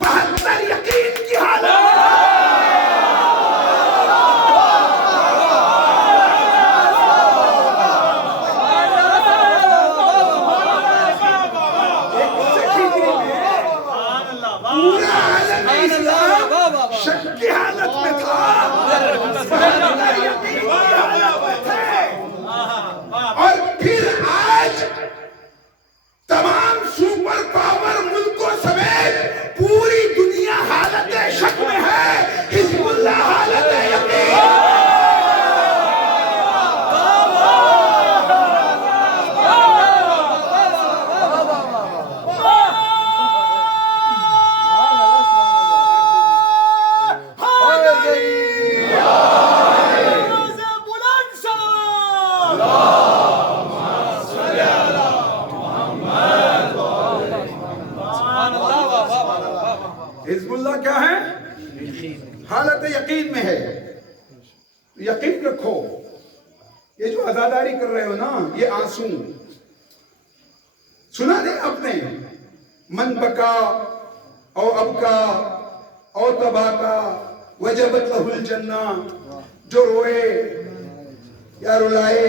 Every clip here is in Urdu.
72 یقین کی حالت شک کی حالت میں تھا، اور پھر آج تمام سپر پاور ملکوں سمیت پوری دنیا حالت شک میں ہے، حزب اللہ حالت یقین۔ حزب اللہ کیا ہے؟ حالت یقین میں ہے۔ یقین رکھو، یہ جو عزاداری کر رہے ہو نا، یہ آنسو سنا نہیں آپ نے؟ من بکا او ابکا او تباکا وجبت لہ الجنہ، جو روئے یا رلائے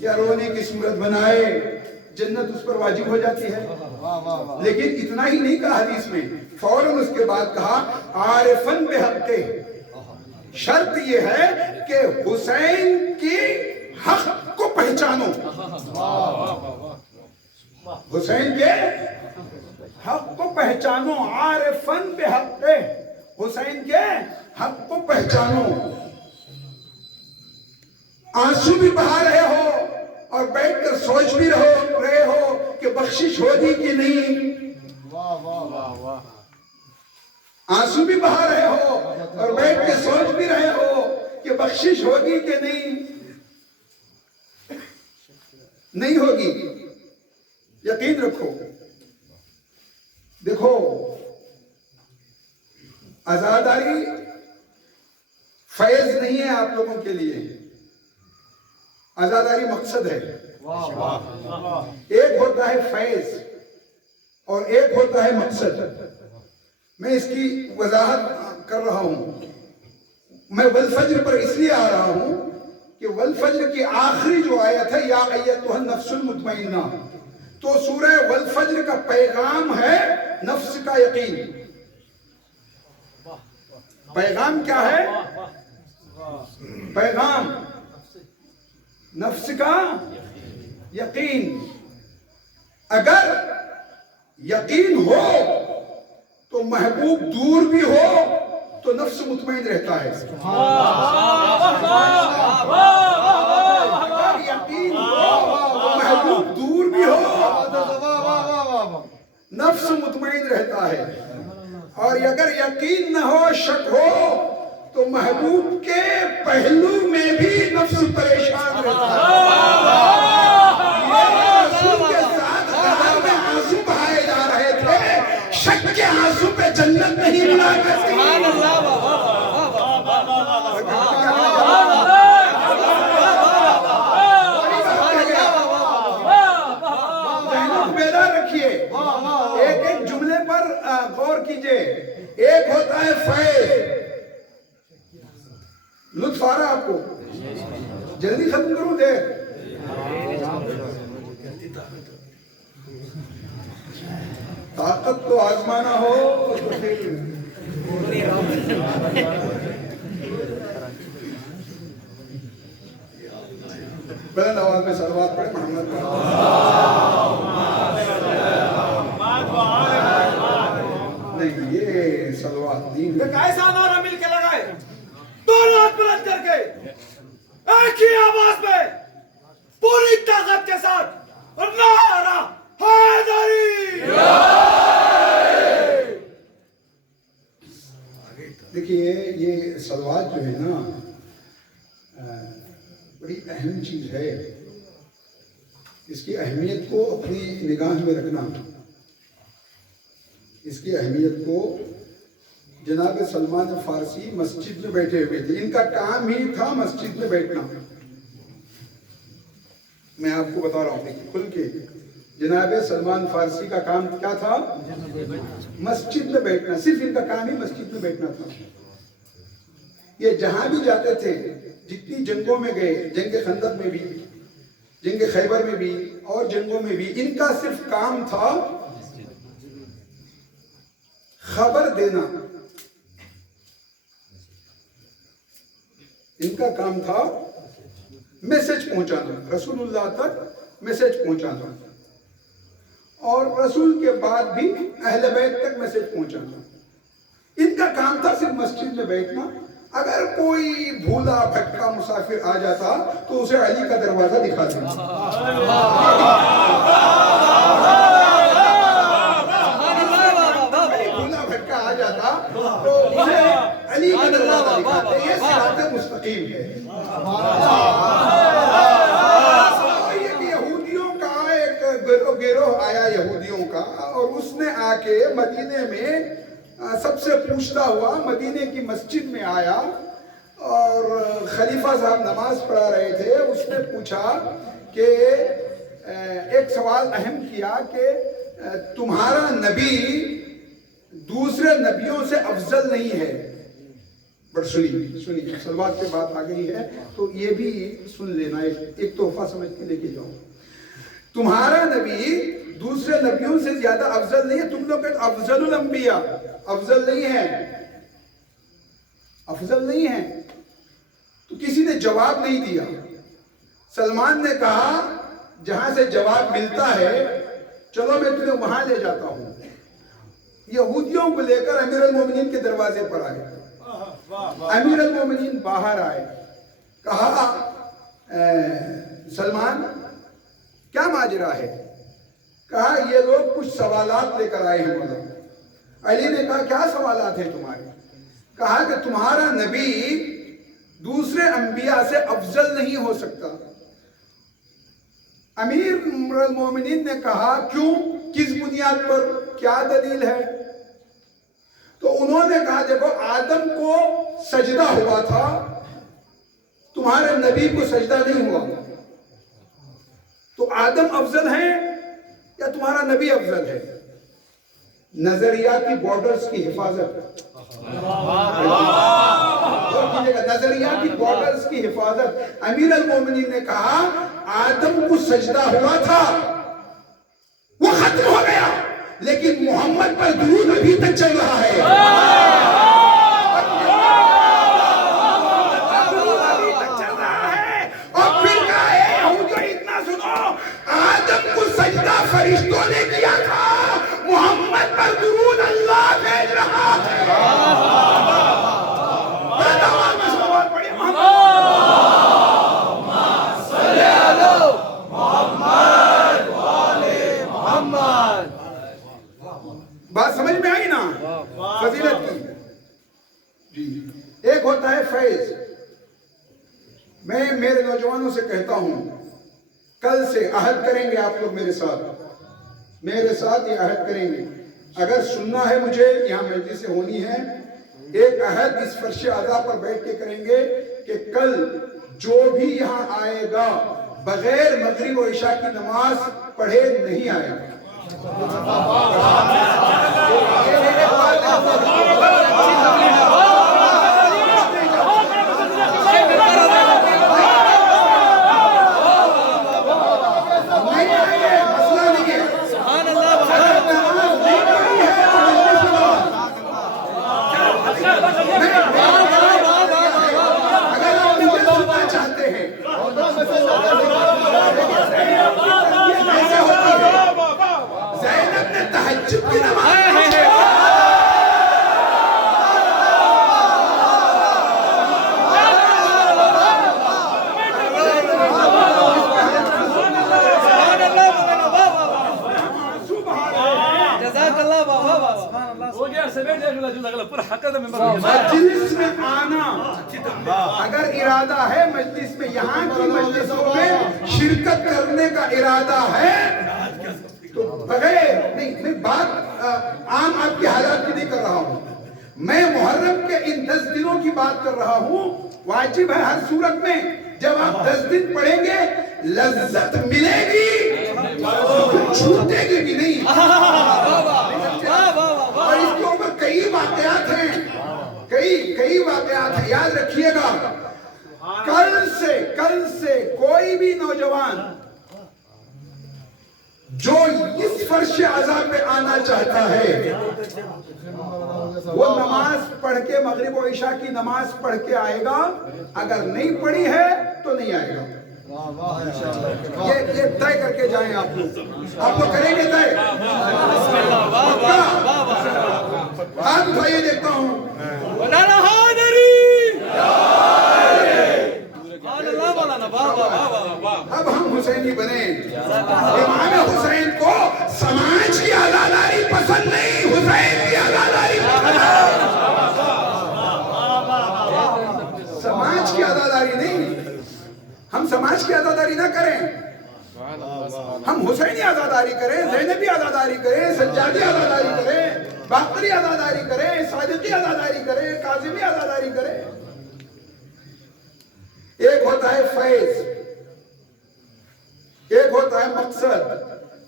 یا رونے کی صورت بنائے جنت اس پر واجب ہو جاتی ہے۔ لیکن اتنا ہی نہیں کہا حدیث میں، فوراً اس کے بعد کہا عارفن بحق، شرط یہ ہے کہ حسین کی حق کو پہچانو، حسین کے حق کو پہچانو، عارفن بحق، حسین کے حق کو پہچانو۔ آنسو بھی بہا رہے ہو اور بیٹھ کر سوچ بھی رہے ہو کہ بخشش ہوگی کہ نہیں، آنسو بھی بہا رہے ہو اور بیٹھ کے سوچ بھی رہے ہو کہ بخشش ہوگی کہ نہیں ہوگی۔ یقین رکھو، دیکھو عزاداری فیض نہیں ہے آپ لوگوں کے لیے، عزاداری مقصد ہے۔ ایک ہوتا ہے فیض اور ایک ہوتا ہے مقصد۔ میں اس کی وضاحت کر رہا ہوں، میں والفجر پر اس لیے آ رہا ہوں کہ والفجر کی آخری جو آیت ہے یا ایتھا النفس المطمئنہ، تو سورہ والفجر کا پیغام ہے نفس کا یقین۔ پیغام کیا ہے؟ پیغام نفس کا یقین۔ اگر یقین ہو تو محبوب دور بھی ہو تو نفس مطمئن رہتا ہے۔ اگر یقین ہو تو محبوب دور بھی ہو نفس مطمئن رہتا ہے، اور اگر یقین نہ ہو، شک ہو، تو محبوب کے پہلو میں بھی نفس پریشان رہتا ہے۔ رسول کے ساتھ قبر میں آنسو بہائے جا رہے تھے، شک کے آنسو پہ جنت نہیں ملا کرتی۔ ذہن بیدار رکھیے، ایک ایک جملے پر غور کیجئے۔ ایک ہوتا ہے فیض، لطف آ رہا آپ کو؟ جلدی ختم کروں دے؟ طاقت تو آزمانا ہو تو پھر بلند آواز میں صلوات پڑھیں محمد پر۔ نہیں، یہ صلوات نہیں، ایک ایسا نعرہ مل کے لگائے، دونوں ہاتھ بلند کر کے ایک ہی آواز میں پوری طاقت کے ساتھ، نعرہ حیدری۔ دیکھیے یہ صلوات جو ہے نا بڑی اہم چیز ہے، اس کی اہمیت کو اپنی نگاہ میں رکھنا۔ اس کی اہمیت کو جناب سلمان فارسی مسجد میں بیٹھے ہوئے تھے، ان کا کام ہی تھا مسجد میں بیٹھنا۔ میں آپ کو بتا رہا ہوں، دیکھیں کھل کے جناب سلمان فارسی کا کام کیا تھا؟ مسجد میں بیٹھنا، صرف ان کا کام ہی مسجد میں بیٹھنا تھا. یہ جہاں بھی جاتے تھے، جتنی جنگوں میں گئے، جنگ خندق میں بھی، جنگ خیبر میں بھی اور جنگوں میں بھی، ان کا صرف کام تھا خبر دینا. ان کا کام تھا میسج پہنچانا، رسول اللہ تک میسج پہنچانا، اور رسول کے بعد بھی اہل بیت تک میسج پہنچانا. ان کا کام تھا صرف مسجد میں بیٹھنا. اگر کوئی بھولا بھٹکا مسافر آ جاتا تو اسے علی کا دروازہ دکھا دینا. بھولا بھٹکا آ جاتا تو اسے علی کا دروازہ دکھاتے. یہ صراط مستقیم ہے. یہودیوں کا ایک گروہ آیا یہودیوں کا، اور اس نے آ کے مدینے میں سب سے پوچھتا ہوا مدینے کی مسجد میں آیا، اور خلیفہ صاحب نماز پڑھا رہے تھے. اس نے پوچھا کہ ایک سوال اہم کیا کہ تمہارا نبی دوسرے نبیوں سے افضل نہیں ہے؟ بٹ سنیے سلوات کے بات آ گئی ہے تو یہ بھی سن لینا، ایک تحفہ سمجھ کے لے کے جاؤ. تمہارا نبی دوسرے نبیوں سے زیادہ افضل نہیں ہے. تم لوگ کہتے افضل الانبیاء، افضل نہیں ہے، افضل نہیں ہے. تو کسی نے جواب نہیں دیا. سلمان نے کہا جہاں سے جواب ملتا ہے چلو میں تمہیں وہاں لے جاتا ہوں. یہودیوں کو لے کر امیر المومنین کے دروازے پر آئے. امیر المومنین باہر آئے. کہا سلمان کیا ماجرا ہے؟ کہا یہ لوگ کچھ سوالات لے کر آئے ہیں مولا. علی نے کہا کیا سوالات ہیں تمہارے؟ کہا کہ تمہارا نبی دوسرے انبیاء سے افضل نہیں ہو سکتا. امیر المومنین نے کہا کیوں، کس بنیاد پر، کیا دلیل ہے؟ تو انہوں نے کہا دیکھو آدم کو سجدہ ہوا تھا، تمہارے نبی کو سجدہ نہیں ہوا. تو آدم افضل ہے یا تمہارا نبی افضل ہے؟ نظریاتی بارڈرز کی حفاظت، نظریاتی بارڈرز کی حفاظت. امیر المومنین نے کہا آدم کو سجدہ ہوا تھا، وہ ختم ہو گیا، لیکن محمد پر درود ابھی تک چل رہا ہے. اور پھر کہا اے یہودیوں اتنا سنو، آدم کو سجدہ فرشتوں نے کیا تھا، محمد پر درود اللہ بھیج رہا ہے. بات سمجھ میں آئی نا فضیلت کی؟ جی ایک ہوتا ہے فیض. میں میرے نوجوانوں سے کہتا ہوں کل سے عہد کریں گے آپ لوگ میرے ساتھ یہ عہد کریں گے. اگر سننا ہے مجھے، یہاں مجلس ہونی ہے، ایک عہد اس فرش اعضاء پر بیٹھ کے کریں گے کہ کل جو بھی یہاں آئے گا بغیر مغرب و عشاء کی نماز پڑھے نہیں آئے گا. مجلس میں آنا اگر ارادہ ہے، مجلس میں یہاں کی مجلسوں میں شرکت کرنے کا ارادہ ہے تو بغیر نہیں، میں بات عام آپ کے حالات کی نہیں کر رہا ہوں، میں محرم کے ان 10 دنوں کی بات کر رہا ہوں. واجب ہے ہر صورت میں جب آپ 10 دن پڑھیں گے لذت ملے گی. چھوٹے گی بھی نہیں. اور اس کے اوپر کئی واقعات ہیں, کئی واقعات ہیں. یاد رکھیے گا, کل سے کوئی بھی نوجوان جو اس فرش عذاب پہ آنا چاہتا ہے وہ نماز پڑھ کے, مغرب و عشاء کی نماز پڑھ کے آئے گا. اگر نہیں پڑھی ہے تو نہیں آئے گا. یہ طے کر کے جائیں. آپ لوگ کریں گے طے؟ ہاتھ اٹھائیے دیکھتا ہوں. اب ہم حسینی بنے. امام حسین کو سماج کی عزاداری پسند نہیں, حسین کی عزاداری پسند ہے. سماج کی عزاداری نہیں, ہم سماج کی عزاداری نہ کریں, ہم حسینی عزاداری کریں, زینبی عزاداری کریں, سجادی عزاداری کریں, باقری عزاداری کریں, صادقی عزاداری کریں, کاظمی عزاداری کریں. ایک ہوتا ہے فیض, ایک ہوتا ہے مقصد.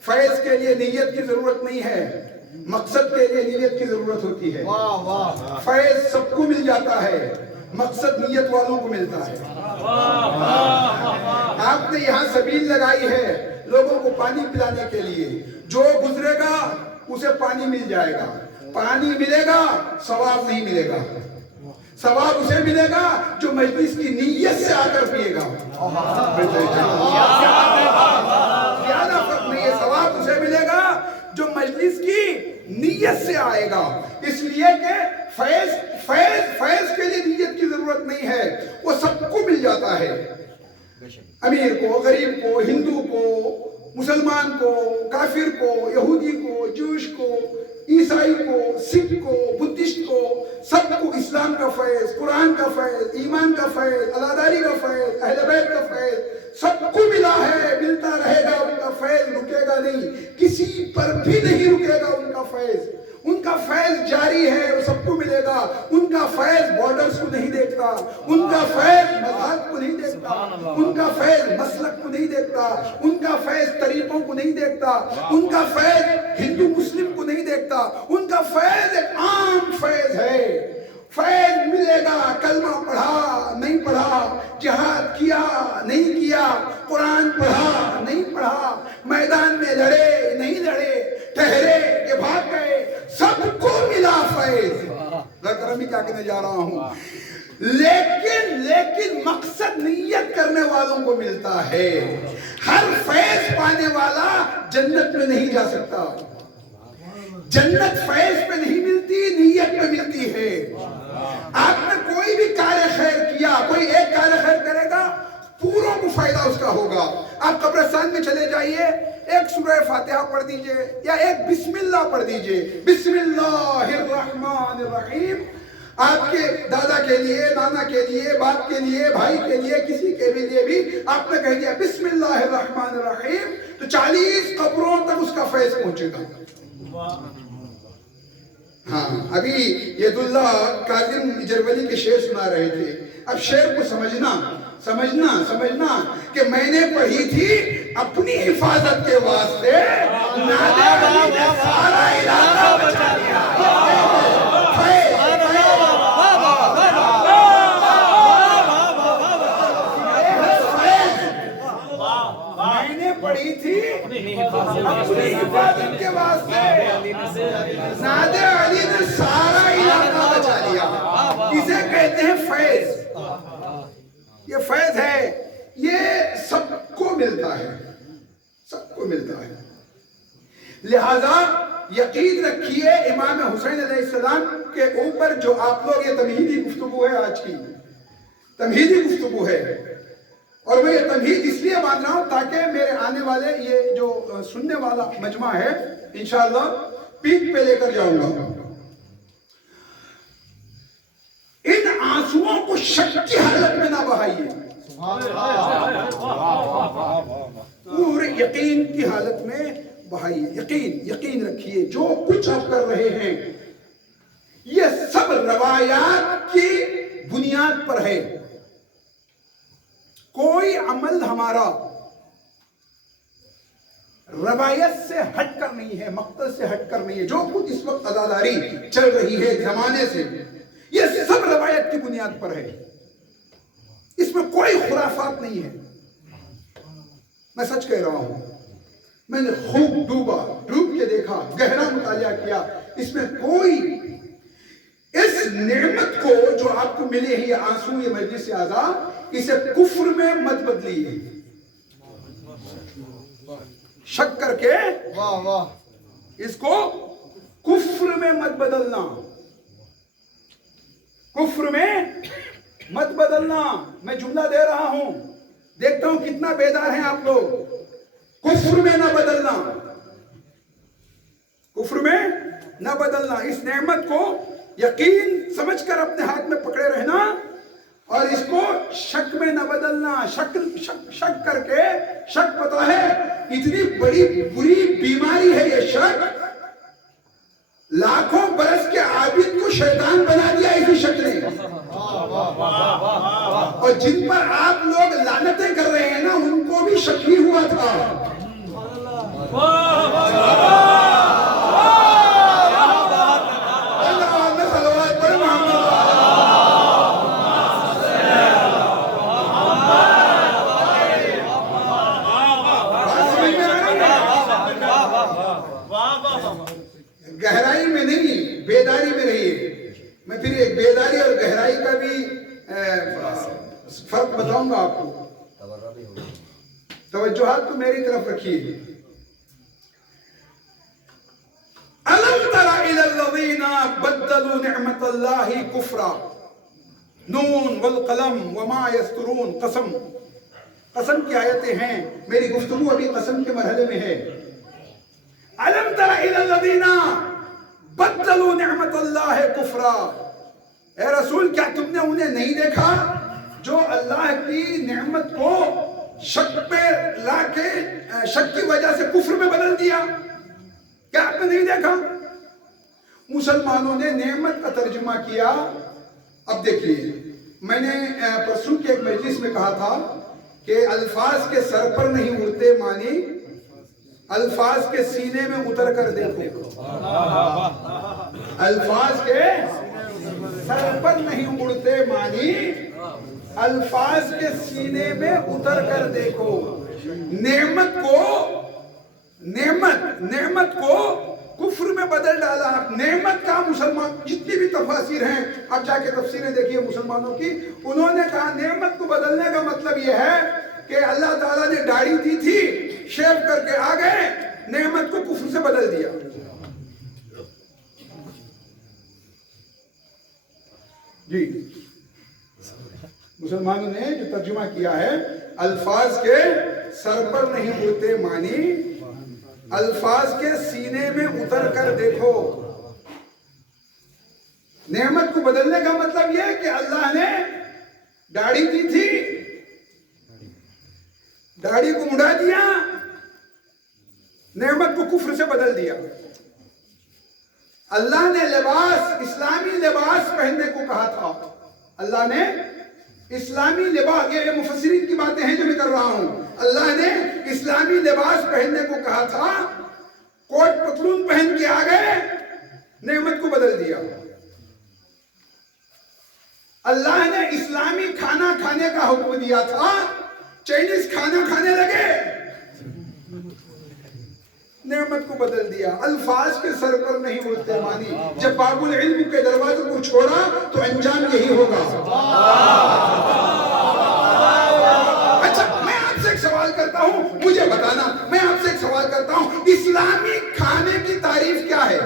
فیض کے لیے نیت کی ضرورت نہیں ہے, مقصد کے لیے نیت کی ضرورت ہوتی ہے. فیض سب کو مل جاتا ہے, مقصد نیت والوں کو ملتا ہے. آپ نے یہاں سبیل لگائی ہے لوگوں کو پانی پلانے کے لیے. جو گزرے گا اسے پانی مل جائے گا, پانی ملے گا, ثواب نہیں ملے گا. ثواب اسے ملے گا جو مجلس کی نیت سے آ کر پیے گا. زیادہ فرق نہیں ہے, ثواب اسے ملے گا جو مجلس کی نیت سے آئے گا. اس لیے کہ فیض کے لیے نیت کی ضرورت نہیں ہے, وہ سب کو مل جاتا ہے. امیر کو, غریب کو, ہندو کو, مسلمان کو, کافر کو, یہودی کو, جوش کو, عیسائی کو, سکھ کو, بدھسٹ کو, سب کو اسلام کا فیض, قرآن کا فیض, ایمان کا فیض, عزاداری کا فیض, اہل بیت کا فیض سب کو ملا ہے, ملتا رہے گا. ان کا فیض رکے گا نہیں, کسی پر بھی نہیں رکے گا. ان کا فیض جاری ہے, وہ سب کو ملے گا. ان کا فیض بارڈرز کو نہیں دیکھتا, ان کا فیض مذہب کو نہیں دیکھتا, ان کا فیض مسلک کو نہیں دیکھتا, ان کا فیض طریقوں کو نہیں دیکھتا, ان کا فیض ہندو مسلم کو نہیں دیکھتا. ان کا فیض ایک عام فیض ہے. فیض ملے گا, کلمہ پڑھا نہیں پڑھا, جہاد کیا نہیں کیا, قرآن پڑھا نہیں پڑھا, میدان میں لڑے نہیں لڑے, ٹھہرے کہ بھاگ گئے, سب کو ملا فیض. میں کیا کہنے جا رہا ہوں, لیکن مقصد نیت کرنے والوں کو ملتا ہے. ہر فیض پانے والا جنت میں نہیں جا سکتا. جنت فیض پہ نہیں ملتی, نیت پہ ملتی ہے. آپ نے کوئی بھی کار خیر کیا, کوئی ایک کار خیر کرے گا, پوروں کو فائدہ اس کا ہوگا. آپ قبرستان میں چلے جائیے, ایک سورہ فاتحہ پڑھ دیجئے یا ایک بسم اللہ پڑھ دیجئے. بسم اللہ الرحمن الرحیم. آپ کے دادا کے لیے, نانا کے لیے, باپ کے لیے, بھائی کے لیے, کسی کے بھی لیے بھی آپ نے کہہ دیا بسم اللہ الرحمن الرحیم, تو 40 قبروں تک اس کا فیض پہنچے گا. ہاں, ابھی ید اللہ کاظم جرولی کے شعر سنا رہے تھے. اب شعر کو سمجھنا کہ میں نے پڑھی تھی اپنی حفاظت کے واسطے, نادر علی نے سارا علاقہ بچا لیا. میں نے پڑھی تھی اپنی حفاظت کے واسطے, نادر علی نے سارا علاقہ بچا لیا. اسے کہتے ہیں فیض. یہ فیض ہے, یہ سب کو ملتا ہے, سب کو ملتا ہے. لہذا یقین رکھیے امام حسین علیہ السلام کے اوپر جو آپ لوگ, یہ تمہیدی گفتگو ہے, آج کی تمہیدی گفتگو ہے, اور میں یہ تمہید اس لیے مان رہا ہوں تاکہ میرے آنے والے یہ جو سننے والا مجمع ہے انشاءاللہ پیک پہ لے کر جاؤں گا. ان آنسوؤں کو شک کی حالت میں نہ بہائیے, پورے یقین کی حالت میں بہائیے. یقین رکھیے جو کچھ آپ کر رہے ہیں یہ سب روایات کی بنیاد پر ہے. کوئی عمل ہمارا روایت سے ہٹ کر نہیں ہے، مقصد سے ہٹ کر نہیں ہے. جو کچھ اس وقت عزاداری چل رہی ہے زمانے سے، یہ سب روایت کی بنیاد پر ہے. اس میں کوئی خرافات نہیں ہے. میں سچ کہہ رہا ہوں. میں نے خوب ڈوب کے دیکھا، گہرا مطالعہ کیا. اس میں کوئی اس نعمت کو جو آپ کو ملے ہیں، یہ آنسو، یہ مجلس اعضا، اسے کفر میں مت بدلیے. شک کر کے اس کو کفر میں مت بدلنا. کفر میں مت بدلنا. میں جملہ دے رہا ہوں، دیکھتا ہوں کتنا بیدار ہیں آپ لوگ. کفر میں نہ بدلنا. کفر میں نہ بدلنا. اس نعمت کو یقین سمجھ کر اپنے ہاتھ میں پکڑے رہنا، اور اس کو شک میں نہ بدلنا. شک کر کے، شک پتا ہے اتنی بڑی بری بیماری ہے یہ شک. لاکھوں برس کے عابد کو شیطان بنا دیا اسی شک نے. اور جن پر آپ لوگ لعنتیں کر رہے ہیں نا، ان کو بھی شک ہی ہوا تھا. گہرائی میں نہیں، بیداری میں رہیے. میں پھر ایک بیداری اور گہرائی کا بھی فرق بتاؤں گا آپ کو. توجہات کو میری طرف رکھیے. أَلَمْ تَرَ إِلَى الَّذِينَ بَدَّلُوا نِعْمَةَ اللَّهِ كُفْرًا. نون والقلم وما يسطرون. قسم کی آیتیں ہیں. میری گفتگو ابھی قسم کے مرحلے میں ہے. أَلَمْ تَرَ إِلَى الَّذِينَ بَدَّلُوا نِعْمَةَ اللَّهِ كُفْرًا. اے رسول، کیا تم نے انہیں نہیں دیکھا جو اللہ کی نعمت کو شک پہ لا کے، شک کی وجہ سے کفر میں بدل دیا؟ کیا آپ نے نہیں دیکھا؟ مسلمانوں نے نعمت کا ترجمہ کیا. اب دیکھیے، میں نے پرسوں کی ایک مجلس میں کہا تھا کہ الفاظ کے سر پر نہیں اڑتے معنی الفاظ کے سینے میں اتر کر دیکھو. الفاظ کے سر پر نہیں اڑتے معنی الفاظ کے سینے میں اتر کر دیکھو. نعمت کو کفر میں بدل ڈالا. نعمت کا مسلمان، جتنی بھی تفاسیر ہیں، آپ جا کے تفسیریں دیکھیے مسلمانوں کی، انہوں نے کہا نعمت کو بدلنے کا مطلب یہ ہے کہ اللہ تعالیٰ نے داڑھی دی تھی، شیو کر کے آ گئے، نعمت کو کفر سے بدل دیا. جی، مسلمانوں نے جو ترجمہ کیا ہے، الفاظ کے سر پر نہیں اڑتے معنی الفاظ کے سینے میں اتر کر دیکھو. نعمت کو بدلنے کا مطلب یہ کہ اللہ نے داڑھی دی تھی، داڑھی کو مڑا دیا، نعمت کو کفر سے بدل دیا. اللہ نے لباس، اسلامی لباس پہننے کو کہا تھا. اللہ نے اسلامی لباس، یہ مفسرین کی باتیں ہیں جو میں کر رہا ہوں. اللہ نے اسلامی لباس پہننے کو کہا تھا، کوٹ پتلون پہن کے آ گئے، نعمت کو بدل دیا. اللہ نے اسلامی کھانا کھانے کا حکم دیا تھا، چائنیز کھانا کھانے لگے، نعمت کو بدل دیا. الفاظ کے سر پر نہیں اڑتے معنی. جب باب العلم کے دروازے کو چھوڑا تو انجام یہی ہوگا. اچھا، میں آپ سے ایک سوال کرتا ہوں، مجھے بتانا. میں آپ سے ایک سوال کرتا ہوں، اسلامی کھانے کی تعریف کیا ہے؟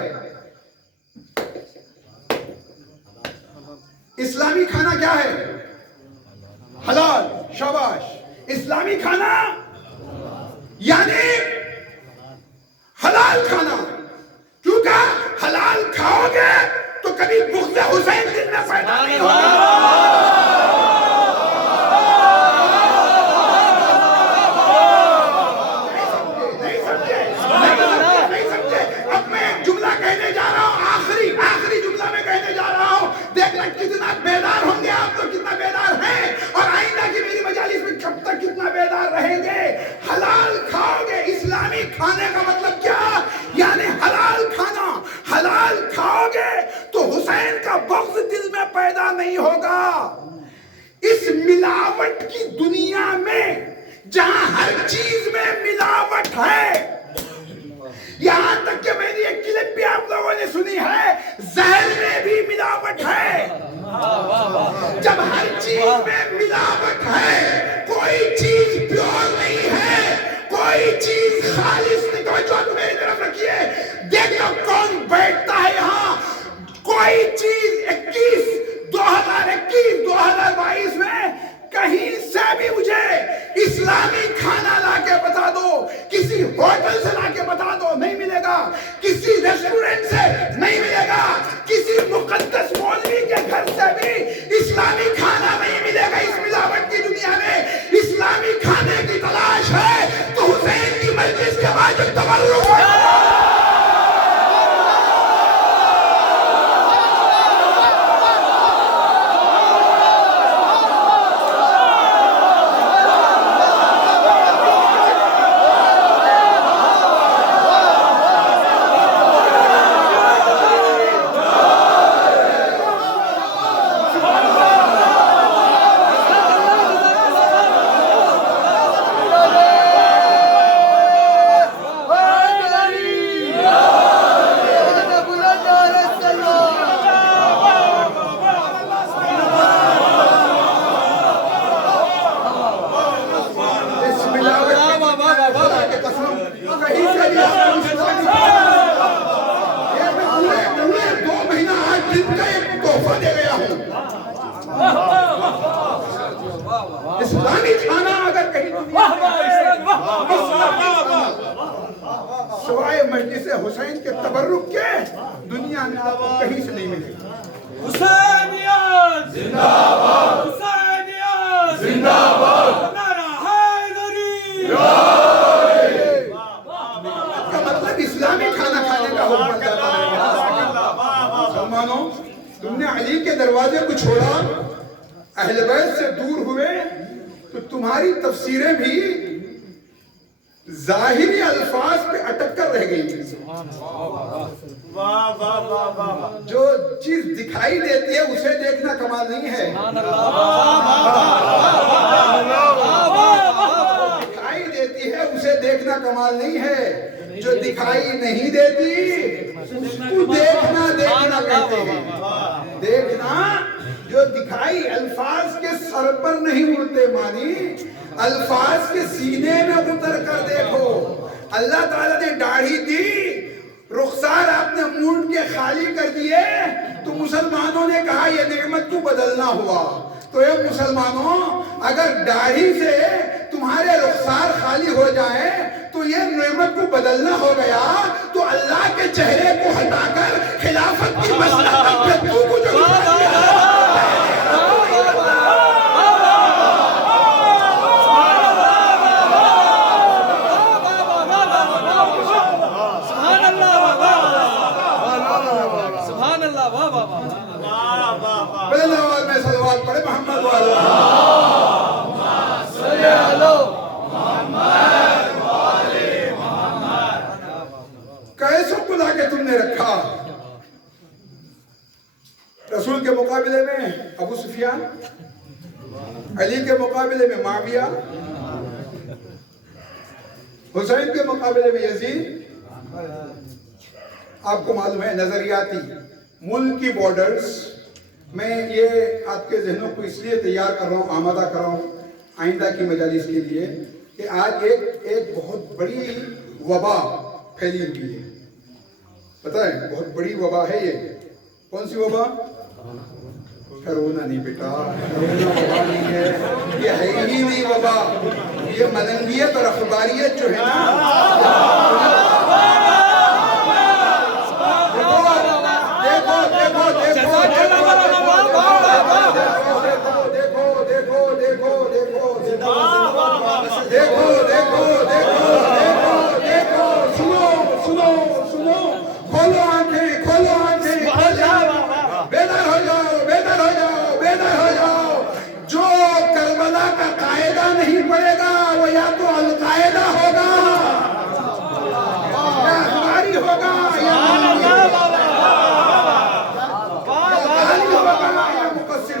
اسلامی کھانا کیا ہے؟ حلال. شاباش. اسلامی کھانا یعنی حلال کھانا. کیونکہ حلال کھاؤ گے تو کبھی بغض حسین دل میں پیدا نہیں ہوگا. نہیں سمجھے. اب میں ایک جملہ کہنے جا رہا ہوں، آخری جملہ میں کہنے جا رہا ہوں. دیکھنا کتنا بیدار ہوں گے آپ لوگ، کتنا بیدار ہیں، اور آئندہ کی میری مجالس میں کب تک کتنا بیدار رہیں گے. حلال کھاؤ گے، اسلامی کھانے نہیں ہوگا. اس ملاوٹ کی دنیا میں جہاں ہر چیز میں ملاوٹ ہے، یہاں تک کہ میں نے ایک کلپ بھی آپ لوگوں نے سنی ہے، زہر میں بھی ملاوٹ ہے. جب ہر چیز میں ملاوٹ ہے، کوئی چیز پیور نہیں ہے، کوئی چیز خالص نہیں. توجہ تو میری طرف رکھیے، دیکھو کون بیٹھتا ہے یہاں. کوئی چیز 2022 میں کہیں سے بھی مجھے اسلامی کھانا لا کے بتا دو، کسی ہوٹل سے لا کے بتا دو، نہیں ملے گا. کسی ریسٹورنٹ سے نہیں ملے گا. کسی مقدس مولوی کے گھر سے بھی اسلامی کھانا نہیں ملے گا. اس ملاوٹ کی دنیا میں اسلامی کھانے کی تلاش ہے تو حسین کی مجلس کے بعد تبرک ہے. اسلامی کھانا اگر کہیں سوائے مجلس حسین کے تبرک کے دنیا میں آپ کو کہیں سے نہیں ملے گا. حسینیت زندہ باد، حسینیت زندہ باد، نعرہ حیدری. کا مطلب اسلامی کھانا کھانے کا حکم جاتا ہے. مسلمانوں، تم نے علی کے دروازے کو چھوڑا، اہل بیت سے دور ہوئے، تو تمہاری تفسیریں بھی ظاہری الفاظ پہ اٹک کر رہ گئی. جو چیز دکھائی دیتی ہے اسے دیکھنا کمال نہیں ہے. دکھائی دیتی ہے اسے دیکھنا کمال نہیں ہے. جو دکھائی نہیں دیتی اس کو دیکھنا کہتے ہیں. دیکھنا جو دکھائی الفاظ کے سر پر نہیں اڑتے مانی، الفاظ کے سینے میں اتر کر دیکھو. اللہ تعالیٰ نے داڑھی دی، رخسار آپ نے مونڈ کے خالی کر دیے، تو مسلمانوں نے کہا یہ نعمت کو بدلنا ہوا. تو یہ مسلمانوں، اگر داڑھی سے تمہارے رخسار خالی ہو جائے تو یہ نعمت کو بدلنا ہو گیا. تو اللہ کے چہرے کو ہٹا کر خلافت کی مصلحت پہ تو کو جو پڑے محمد کیسوں کو لا کے تم نے رکھا؟ رسول کے مقابلے میں ابو سفیان، علی کے مقابلے میں معاویہ، حسین کے مقابلے میں یزید. آپ کو معلوم ہے نظریاتی ملکی بارڈرز میں یہ آپ کے ذہنوں کو اس لیے تیار کر رہا ہوں، آمادہ کر رہا ہوں آئندہ کی مجالس کے لیے، کہ آج ایک بہت بڑی وبا پھیلی ہوئی ہے. پتہ ہے بہت بڑی وبا ہے یہ. کون سی وبا؟ کرونا نہیں بیٹا، کرونا وبا نہیں ہے، یہ ہے ہی نہیں وبا. یہ ملنگیت اور اخباریت جو ہے نا، نہیں پڑے گا وہ یا تو القاعدہ ہوگا یا ہماری ہوگا یا مقصر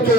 2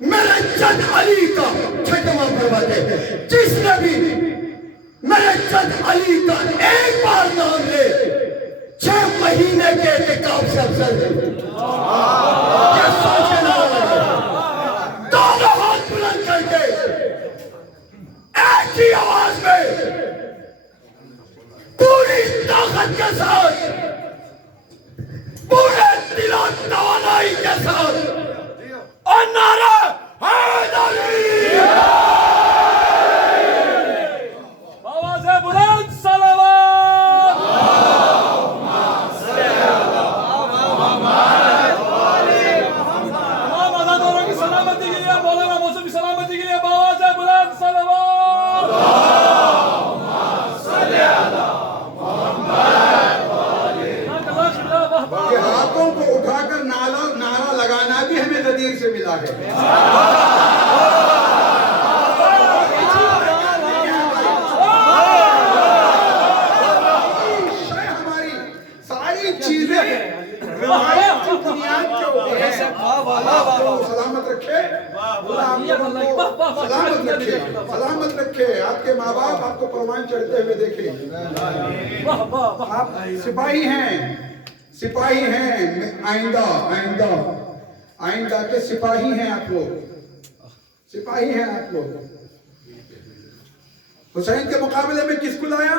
میرے چند علی کا چھٹواں فرماتے ہیں جس نے بھی میرے چند علی کا ایک بار نام لے 6 مہینے کے اعتکاف سے افضل ہے. یہ سوچنا دونوں ہاتھ بلند کر کے ایک ہی آواز میں پوری طاقت کے ساتھ پورے دل و توانائی کے ساتھ اور نعرہ حیدری آواز بلند صلوات تمام عزاداروں کی سلامتی کے لیے مولانا موسیٰ کی سلامتی کے لیے آواز بلند صلوات کہ ہاتھوں کو اٹھا کر نعرہ لگانا بھی ہمیں غدیر سے ملا ہے. ہماری ساری چیزیں روایت کی بنیاد کے اوپر ہیں. سلامت رکھے سلامت رکھے. آپ کے ماں باپ آپ کو پروان چڑھتے ہوئے دیکھیں. آپ سپاہی ہیں آئندہ کے سپاہی ہیں آپ لوگ. حسین کے مقابلے میں کس کو لایا؟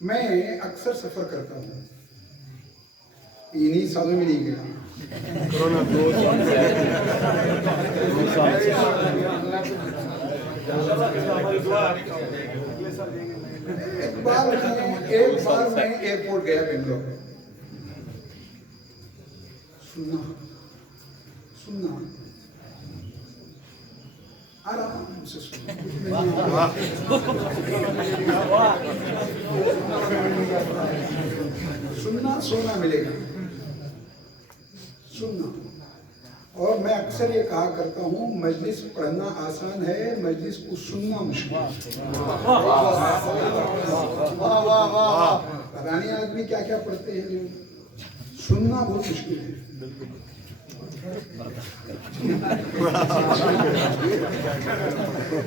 میں اکثر سفر کرتا ہوں. انہی سالوں میں نہیں گیا. ایک بار میں ایئرپورٹ گیا بنگلور. سننا آرام سے سننا سونا ملے گا. سننا. اور میں اکثر یہ کہا کرتا ہوں مجلس پڑھنا آسان ہے, مجلس کو سننا مشکل ہے. پتہ نہیں آدمی کیا کیا پڑھتے ہیں, سننا بہت مشکل ہے.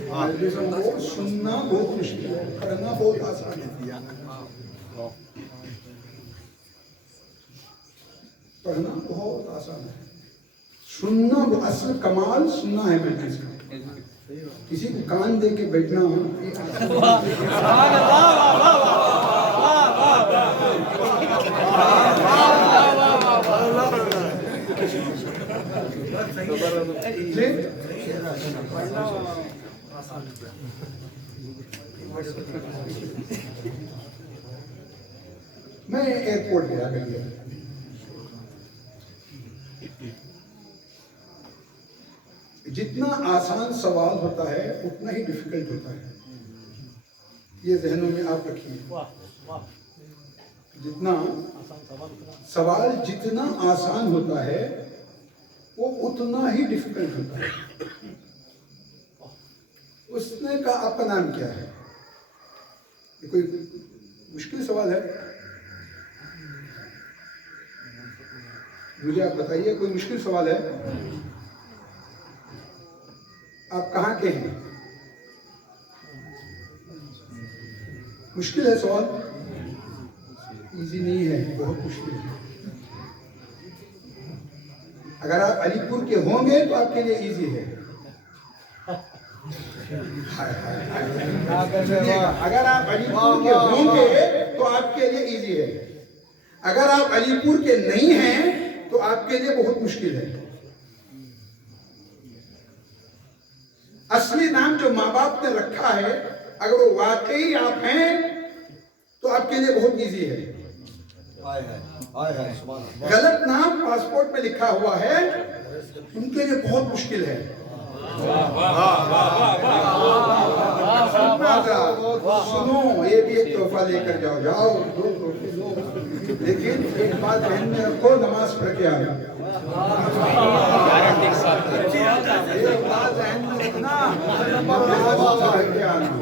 مجلسوں کو سننا بہت مشکل ہے, پڑھنا بہت آسان ہے. پڑھنا بہت آسان ہے, سننا اصل کمال سننا ہے مجلس کا. کسی کو کان دے کے بیٹھنا میں ایئرپورٹ گیا بنگلور. جتنا آسان سوال ہوتا ہے اتنا ہی ڈیفیکلٹ ہوتا ہے. یہ ذہنوں میں آپ رکھیے. سوال جتنا آسان ہوتا ہے وہ اتنا ہی ڈیفیکلٹ ہوتا ہے. اس نے کہا آپ کا نام کیا ہے؟ یہ کوئی مشکل سوال ہے؟ مجھے آپ بتائیے, کوئی مشکل سوال ہے؟ آپ کہاں کے ہیں؟ مشکل ہے سوال؟ ایزی نہیں ہے, بہت مشکل ہے. اگر آپ علی پور کے ہوں گے تو آپ کے لیے ایزی ہے. اگر آپ علی پور کے ہوں گے تو آپ کے لیے ایزی ہے. اگر آپ علی پور کے نہیں ہیں تو آپ کے لیے بہت مشکل ہے. اصلی نام جو ماں باپ نے رکھا ہے اگر وہ واقعی آپ ہیں تو آپ کے لیے بہت ایزی ہے. غلط نام پاسپورٹ میں لکھا ہوا ہے ان کے لیے بہت مشکل ہے. سنو, یہ بھی ایک تحفہ لے کر جاؤ. جاؤ 2 تحفے لو, لیکن ایک بات ذہن میں رکھو, نماز پڑھ کے آنا.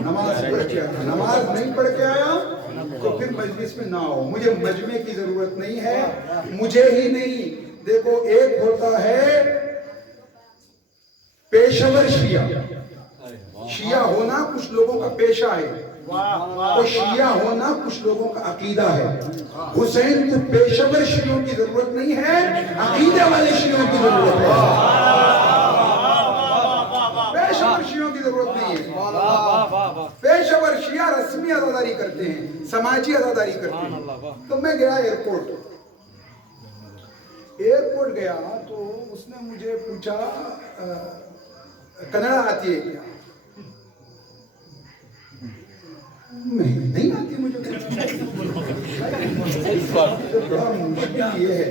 نماز پڑھ کے آنا. نماز نہیں پڑھ کے آیا تو پھر مجلس میں نہ آؤ. مجھے مجمع کی ضرورت نہیں ہے, مجھے ہی نہیں. دیکھو ایک ہوتا ہے پیشور شیعہ. شیعہ ہونا کچھ لوگوں کا پیشہ ہے, اور شیعہ ہونا کچھ لوگوں کا عقیدہ ہے. حسین کو پیشور شیعوں کی ضرورت نہیں ہے, عقیدہ والے شیعوں کی ضرورت ہے. پیشور شیعوں کی ضرورت نہیں ہے. پیشور شیعہ رسمی عزاداری کرتے ہیں, سماجی عزاداری کرتے ہیں. تو میں گیا ایئرپورٹ گیا تو اس نے مجھے پوچھا کنڑا آتی ہے کیا؟ نہیں آتی مجھے. بڑا مشکل یہ ہے.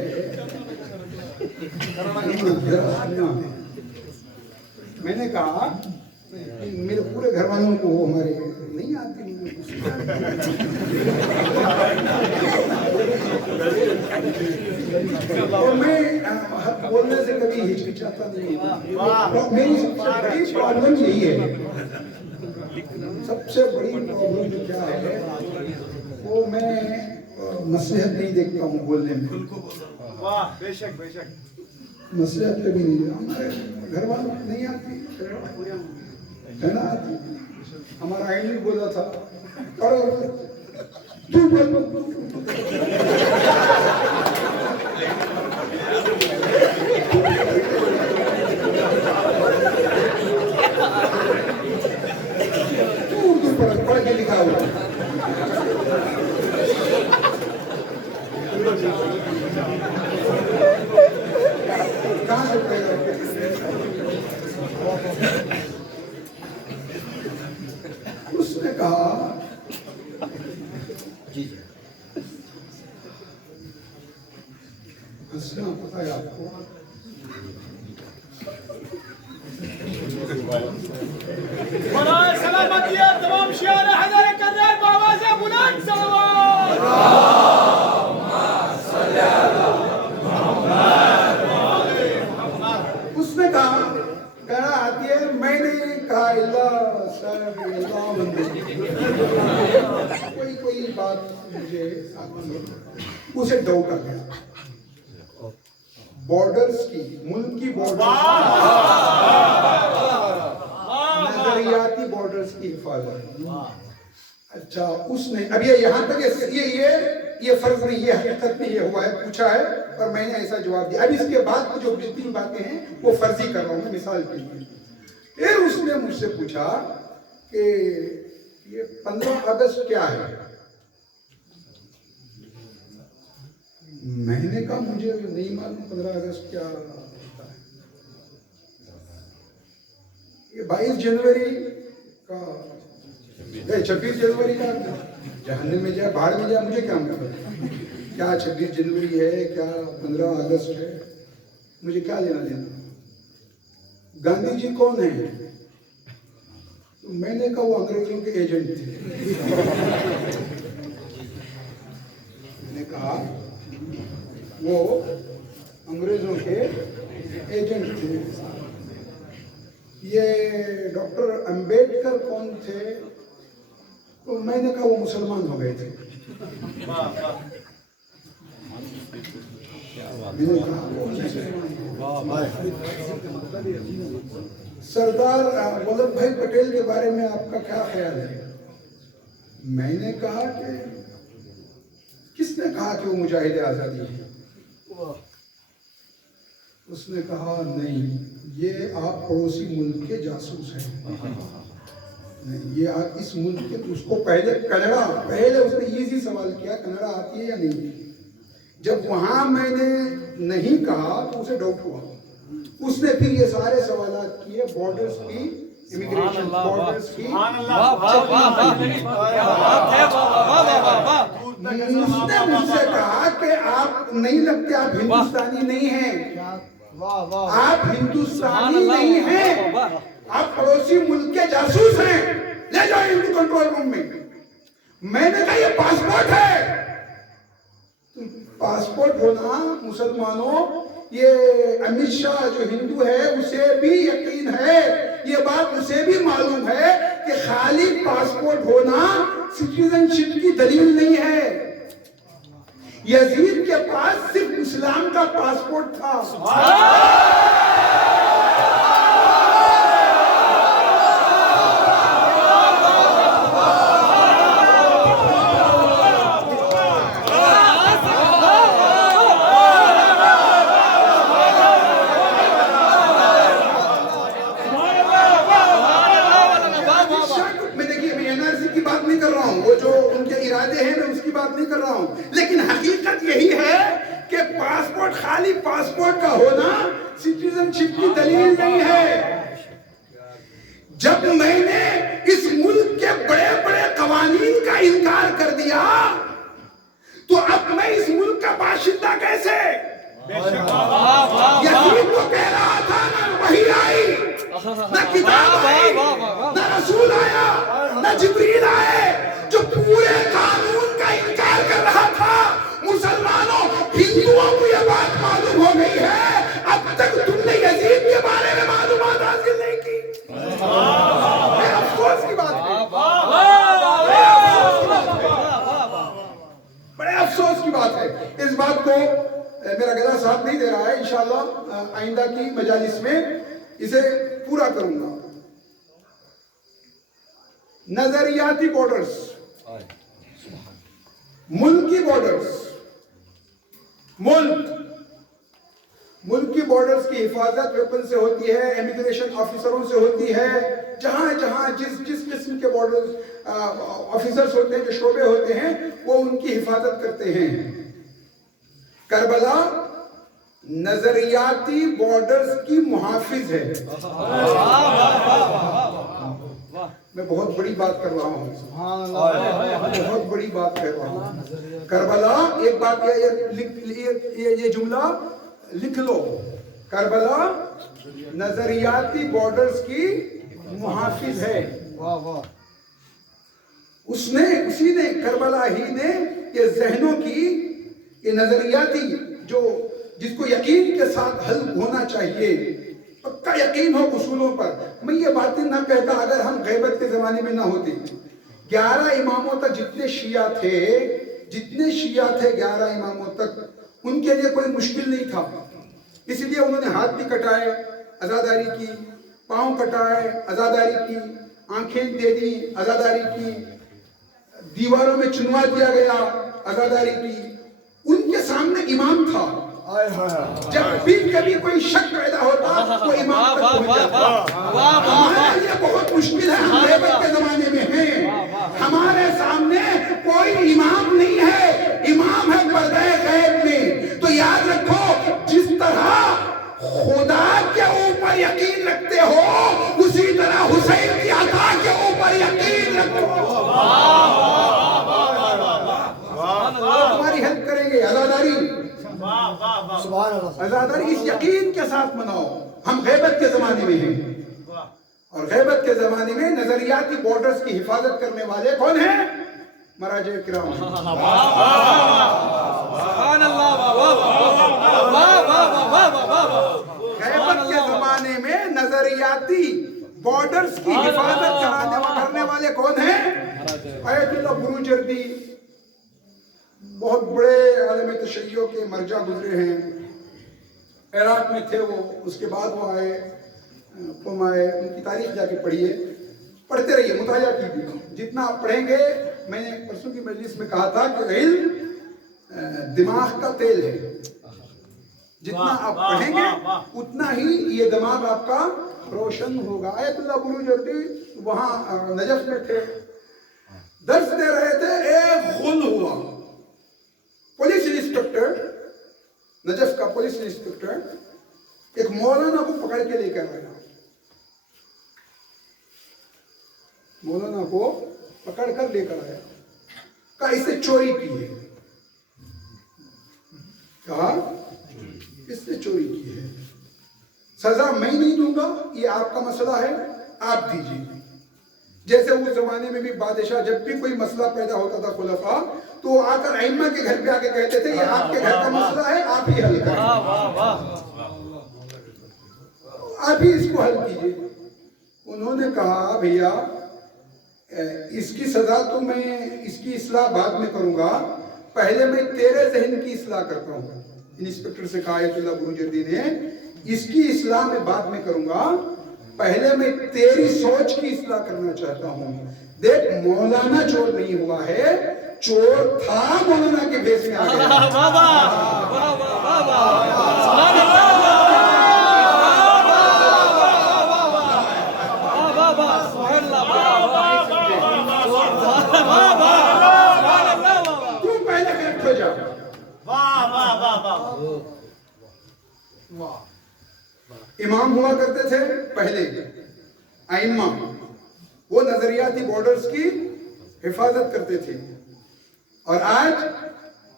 میں نے کہا میرے پورے گھر والوں کو وہ ہمارے نہیں آتی مجھے. اور میں بولنے سے کبھی ہچکچاتا نہیں. میری سب سے بڑی پرابلم یہی ہے. سب سے بڑی پرابلم جو کیا ہے وہ میں مصلحت نہیں دیکھتا ہوں بولنے میں. بے شک بے شک. مصلحت کبھی نہیں. ہمارے گھر والوں نہیں آتی کہنا آتی. ہمارا آئین بھی بولا تھا اور تو بول. پڑھ کے لکھا ہوا کہاں سے پڑھے گا؟ اس نے کہا ہنسنا پتا ہے آپ کو. سلامتی تمام شیعہ حیدر کرنیل بآواز بلند صلوات. اس نے کہا کہنا آتی ہے. میں نے کہا اللہ صاحب کوئی بات مجھے اسے ڈاؤٹ آ گیا. بارڈرز کی, ملک کی بارڈرز, نظریاتی بارڈرز کی حفاظت. اچھا اس نے اب یہ یہاں تک یہ فرض نہیں, یہ حقیقت میں یہ ہوا ہے, پوچھا ہے اور میں نے ایسا جواب دیا. اب اس کے بعد جو جتنی باتیں ہیں وہ فرضی کر رہا ہوں مثال کے لیے. پھر اس نے مجھ سے پوچھا کہ یہ 15 اگست کیا ہے. میں نے کہا مجھے نہیں معلوم 15 اگست کیا ہوتا ہے. یہ 22 جنوری کا 26 جنوری کا جہنم میں جائے بھاڑ میں جائے, مجھے کیا مطلب کیا 26 جنوری ہے کیا 15 اگست ہے, مجھے کیا لینا دینا. گاندھی جی کون ہیں؟ میں نے کہا وہ انگریزوں کے ایجنٹ تھے. میں نے کہا وہ انگریزوں کے ایجنٹ تھے. یہ ڈاکٹر امبیڈکر کون تھے؟ تو میں نے کہا وہ مسلمان ہو گئے تھے. سردار ولبھ بھائی پٹیل کے بارے میں آپ کا کیا خیال ہے؟ میں نے کہا کہ کس نے کہا کہ وہ مجاہد آزادی ہے؟ اس نے کہا نہیں, یہ آپ پڑوسی ملک کے جاسوس ہیں. نہیں, یہ آپ اس ملک کے. اس کو پہلے اس نے ایزی سوال کیا کنڑا آتی ہے یا نہیں. جب وہاں میں نے نہیں کہا تو اسے ڈاؤٹ ہوا. اس نے پھر یہ سارے سوالات کیے بارڈرز کی, امیگریشن بارڈرز کی. اس نے مجھ سے کہا کہ آپ نہیں لگتے, آپ ہندوستانی نہیں ہیں, آپ ہندوستانی نہیں ہیں, آپ پڑوسی ملک کے جاسوس ہیں, لے جاؤ ہندو کنٹرول روم میں. میں نے کہا یہ پاسپورٹ ہے. پاسپورٹ ہونا مسلمانوں, یہ امت شاہ جو ہندو ہے اسے بھی یقین ہے, یہ بات اسے بھی معلوم ہے کہ خالی پاسپورٹ ہونا سٹیزن شپ کی دلیل نہیں ہے. یزید کے پاس صرف اسلام کا پاسپورٹ تھا. لیکن حقیقت یہی ہے کہ پاسپورٹ خالی پاسپورٹ کا ہونا سٹیزن شپ کی دلیل نہیں ہے. جب میں نے اس ملک کے بڑے بڑے قوانین کا انکار کر دیا تو اب میں اس ملک کا باشندہ کیسے؟ یزید تو کہہ رہا تھا نہ وحی آئی، نہ کتاب آئی، نہ رسول آیا، نہ جبریل آئے، جو پورے قانون کا انکار کر رہا تھا. مسلمانوں، ہندوؤں کو یہ بات معلوم ہو گئی ہے، اب تک تم نے یزید کے بارے میں معلومات حاصل نہیں کی. بڑے افسوس کی بات ہے، بڑے افسوس کی بات ہے. اس بات کو میرا گلا ساتھ نہیں دے رہا ہے، انشاءاللہ آئندہ کی مجالس میں اسے پورا کروں گا. نظریاتی بارڈرز، ملکی بارڈرز، ملک کی بارڈرز کی حفاظت ویپن سے ہوتی ہے، امیگریشن آفیسروں سے ہوتی ہے. جہاں جہاں جس قسم کے بارڈرز آفیسرز ہوتے ہیں، جو شعبے ہوتے ہیں، وہ ان کی حفاظت کرتے ہیں. کربلا نظریاتی بارڈرز کی محافظ ہے. میں بہت بڑی بات کر رہا ہوں، بہت بڑی بات کر رہا ہوں. کربلا، ایک بات یہ جملہ لکھ لو، کربلا نظریاتی بارڈرز کی محافظ ہے. اسی نے کربلا ہی نے یہ ذہنوں کی یہ نظریاتی جس کو یقین کے ساتھ حل ہونا چاہیے، پکا یقین ہو اصولوں پر. میں یہ باتیں نہ کہتا اگر ہم غیبت کے زمانے میں نہ ہوتے. 11 اماموں تک جتنے شیعہ تھے 11 اماموں تک، ان کے لیے کوئی مشکل نہیں تھا. اس لیے انہوں نے ہاتھ بھی کٹائے، عزاداری کی، پاؤں کٹائے، عزاداری کی، آنکھیں دے دی، عزاداری کی، دیواروں میں چنوا دیا گیا، عزاداری کی. ان کے سامنے امام تھا. جب بھی کبھی کوئی شک پیدا ہوتا وہ امام تک پہنچ جاتا. ہمارے لیے بہت مشکل ہے، ہم غیبت کے زمانے میں ہیں، ہمارے سامنے کوئی امام نہیں ہے، امام ہے پردہ غیب میں. تو یاد رکھو، جس طرح خدا کے اوپر یقین رکھتے ہو اسی طرح حسین کی عطا کے اوپر یقین رکھو. تمہاری ہیلپ کریں گے. عزاداری، عزاداری اس یقین کے ساتھ مناؤ. ہم غیبت کے زمانے میں ہیں، اور غیبت کے زمانے میں نظریاتی بارڈرز کی حفاظت کرنے والے کون ہیں؟ مراجع کرام. غیبت کے زمانے میں نظریاتی بارڈرز کی حفاظت کرنے والے کون ہیں؟ آیت اللہ بروجردی، بہت بڑے عالم تشیع کے مرجع گزرے ہیں. عراق میں تھے وہ، اس کے بعد وہ آئے، قم آئے. ان کی تاریخ جا کے پڑھیے، پڑھتے رہیے، مطالعہ کیجیے. جتنا آپ پڑھیں گے، میں نے پرسوں کی مجلس میں کہا تھا کہ علم دماغ کا تیل ہے. جتنا آپ پڑھیں گے اتنا ہی یہ دماغ آپ کا روشن ہوگا. آیت اللہ بروجردی وہاں نجف میں تھے، درس دے رہے تھے. ایک غل ہوا، پولیس انسپکٹر، نجف کا پولیس انسپکٹر ایک مولانا کو پکڑ کے لے کر آیا. مولانا کو پکڑ کر لے کر آیا، کہا اس نے چوری کی ہے. کہا اس نے چوری کی ہے، سزا میں نہیں دوں گا، یہ آپ کا مسئلہ ہے، آپ دیجیے. جیسے اس زمانے میں بھی بادشاہ جب بھی کوئی مسئلہ پیدا ہوتا تھا خلفاء، تو وہ آ کر ائمہ کے گھر پہ آ کے کہتے تھے یہ آپ کے گھر کا مسئلہ ہے، آپ ہی حل کریں، آپ ہی اس کو حل کیجیے. انہوں نے کہا بھیا اس کی سزا تو میں اس کی اصلاح بعد میں کروں گا، پہلے میں تیرے ذہن کی اصلاح کرتا ہوں. انسپیکٹر سے کہا آیت اللہ بروجردی نے اس کی اصلاح میں بعد میں کروں گا، پہلے میں تیری سوچ کی اصلاح کرنا چاہتا ہوں. دیکھ مولانا چور نہیں ہوا ہے، چور تھا مولانا کے بیس میں آ گیا. تو پہلے کریکٹ ہو جا. امام ہوا کرتے تھے پہلے ائمہ، وہ نظریاتی بارڈرز کی حفاظت کرتے تھے، اور آج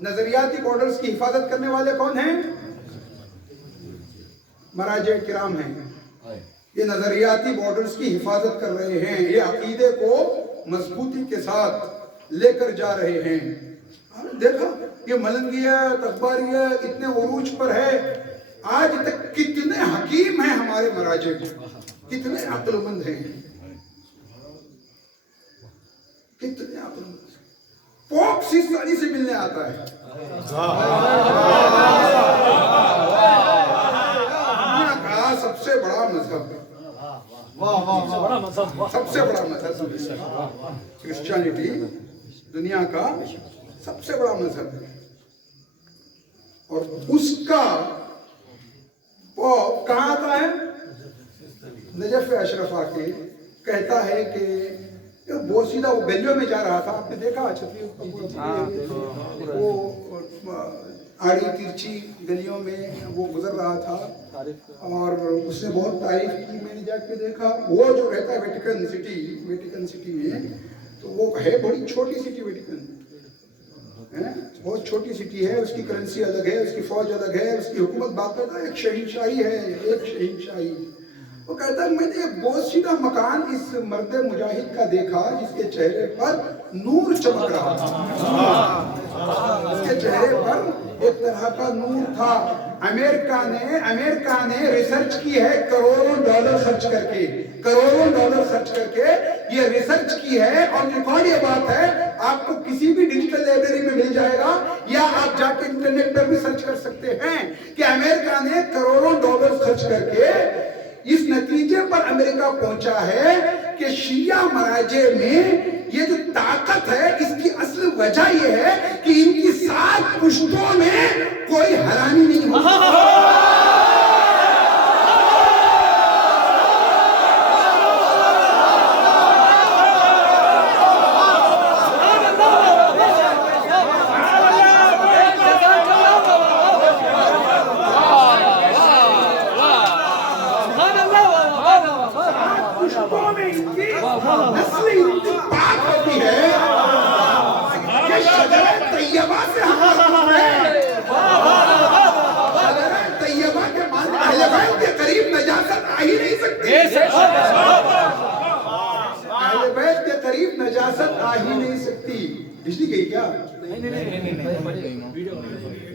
نظریاتی بارڈرز کی حفاظت کرنے والے کون ہیں؟ مراجع کرام ہیں. یہ نظریاتی بارڈرز کی حفاظت کر رہے ہیں، یہ عقیدے کو مضبوطی کے ساتھ لے کر جا رہے ہیں. دیکھا یہ ملنگیت اخباریت اتنے عروج پر ہے، آج تک کتنے حکیم ہیں ہمارے مراجع، کتنے عقل مند ہیں، کتنے عقل مند. پوپ سیستانی سے ملنے آتا ہے. دنیا کا سب سے بڑا مذہب، سب سے بڑا مذہب کرسچینٹی دنیا کا سب سے بڑا مذہب ہے، اور اس کا وہ کہاں آتا ہے؟ نجف اشرف آ کے کہتا ہے کہ بہت سیدھا وہ گلیوں میں جا رہا تھا، آپ نے دیکھا وہ آڑی ترچھی گلیوں میں وہ گزر رہا تھا، اور اس نے بہت تعریف کی. میں نے جا کے دیکھا وہ جو رہتا ہے ویٹیکن سٹی میں، تو وہ ہے بڑی چھوٹی سٹی. ویٹیکن بہت چھوٹی سٹی ہے، اس کی کرنسی الگ ہے، اس کی فوج الگ ہے، اس کی حکومت باقاعدہ ایک شہنشاہی ہے، ایک شہنشاہی. وہ کہتا ہے میں نے ایک بہت سیدھا مکان اس مرد مجاہد کا دیکھا جس کے چہرے پر نور چمک رہا تھا، اس کے چہرے پر ایک طرح کا نور تھا. امریکہ نے ریسرچ کی ہے، کروڑوں ڈالر خرچ کر کے یہ ریسرچ کی ہے، اور ریکارڈ یہ بات ہے آپ کو کسی بھی ڈیجیٹل لائبریری میں مل جائے گا، یا آپ جا کے انٹرنیٹ پر بھی سرچ کر سکتے ہیں کہ امریکہ نے کروڑوں ڈالر خرچ کر کے اس نتیجے پر امریکہ پہنچا ہے کہ شیعہ مراجع میں یہ جو طاقت ہے اس کی اصل وجہ یہ ہے کہ ان کی 7 پشتوں میں کوئی حرامی نہیں ہوتا. نسل اتنی پاک ہوتی ہے کہ شجرہ طیبہ سے ہم شجرہ طیبہ کے معنی اہل بیت کے قریب نجاست آ ہی نہیں سکتی. اہل بیت کے قریب نجاست آ ہی نہیں سکتی. بجلی گئی کیا؟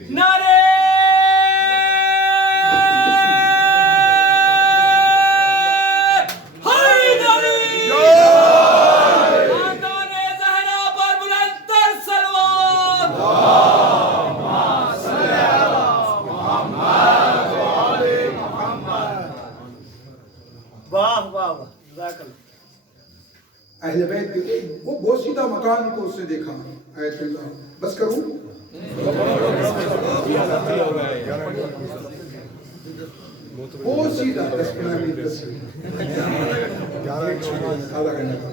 نعرے اہل بیت وہ بہت سیدھا مکان کو اس نے دیکھا. آیت اللہ بس کروں بہت سیدھا 10 منٹ آدھا گھنٹہ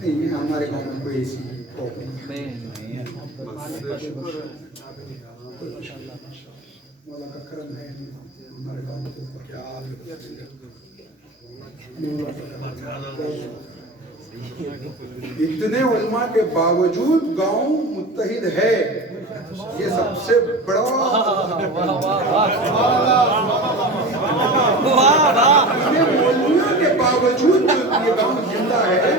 نہیں. ہمارے گاؤں میں کوئی ایسی مولا کا کرم ہے ہمارے گاؤں کے اوپر. اتنے علماء کے باوجود گاؤں متحد ہے، یہ سب سے بڑا. اتنے مولویوں کے باوجود یہ گاؤں زندہ ہے.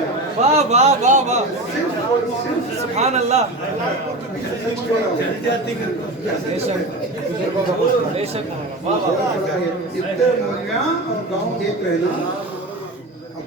سبحان اللہ. اتنے مولیاں اور گاؤں ایک رہنا. اب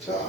4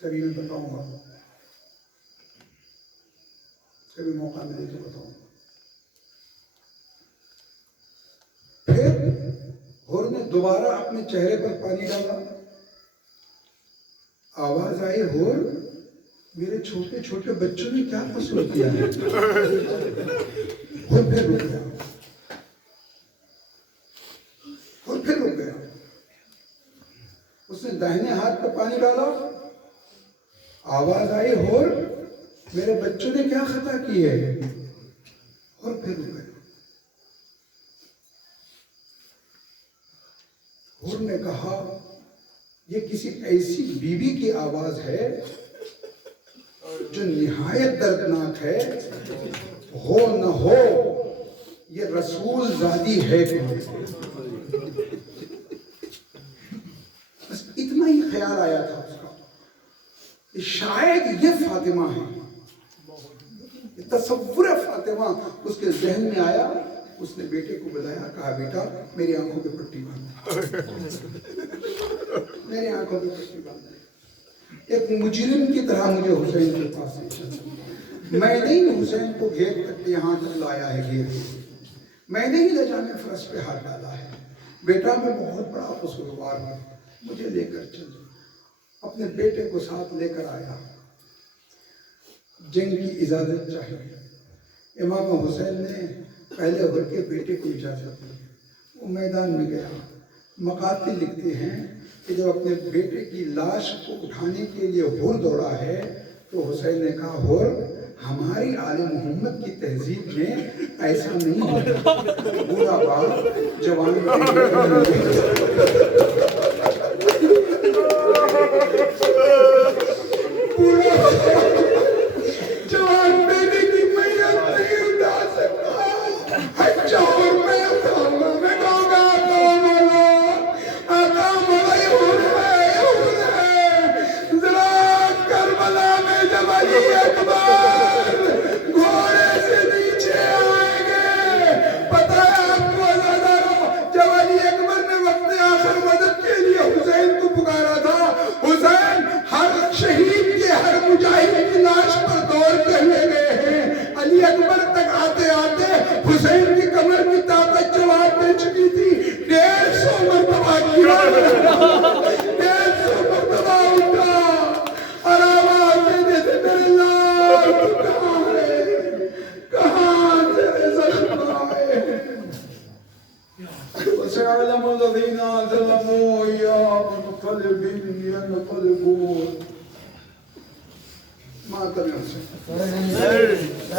کبھی میں بتاؤں گا، کبھی موقع ملے تو بتاؤں گا۔ پھر حور نے دوبارہ اپنے چہرے پر پانی ڈالا، آواز آئی، حور میرے چھوٹے چھوٹے بچوں نے کیا قصور کیا ہے؟ حور پھر رک گیا، حور پھر رک گیا۔ اس نے داہنے ہاتھ پہ پانی ڈالا، آواز آئی، حور میرے بچوں نے کیا خطا کی ہے؟ اور پھر رک گیا۔ حور نے کہا یہ کسی ایسی بیوی کی آواز ہے جو نہایت دردناک ہے، ہو نہ ہو یہ رسول زادی ہے کون؟ بس اتنا ہی خیال آیا تھا اس کا کہ شاید یہ فاطمہ ہے، تصور فاطمہ اس کے ذہن میں آیا۔ اس نے بیٹے کو بلایا، کہا بیٹا میری آنکھوں پہ پٹی باندھ، میری آنکھوں پہ پٹی باندھ۔ ایک مجرم کی طرح مجھے حسین کے پاس لے چل، میں نہیں حسین کو گھیر تک یہاں تک لایا ہے، گھیر میں نہیں لے جانے فرش پہ ہاتھ ڈالا ہے، بیٹا میں بہت بڑا قصوروار ہوں، مجھے لے کر چل۔ اپنے بیٹے کو ساتھ لے کر آیا، جنگ کی اجازت چاہیے۔ امام حسین نے پہلے حور کے بیٹے کو اجازت دی، وہ میدان میں گیا۔ مقاتل لکھتے ہیں کہ جب اپنے بیٹے کی لاش کو اٹھانے کے لیے حور دوڑا ہے تو حسین نے کہا، حور ہماری آل محمد کی تہذیب میں ایسا نہیں ہوتا، بوڑھا باپ جوان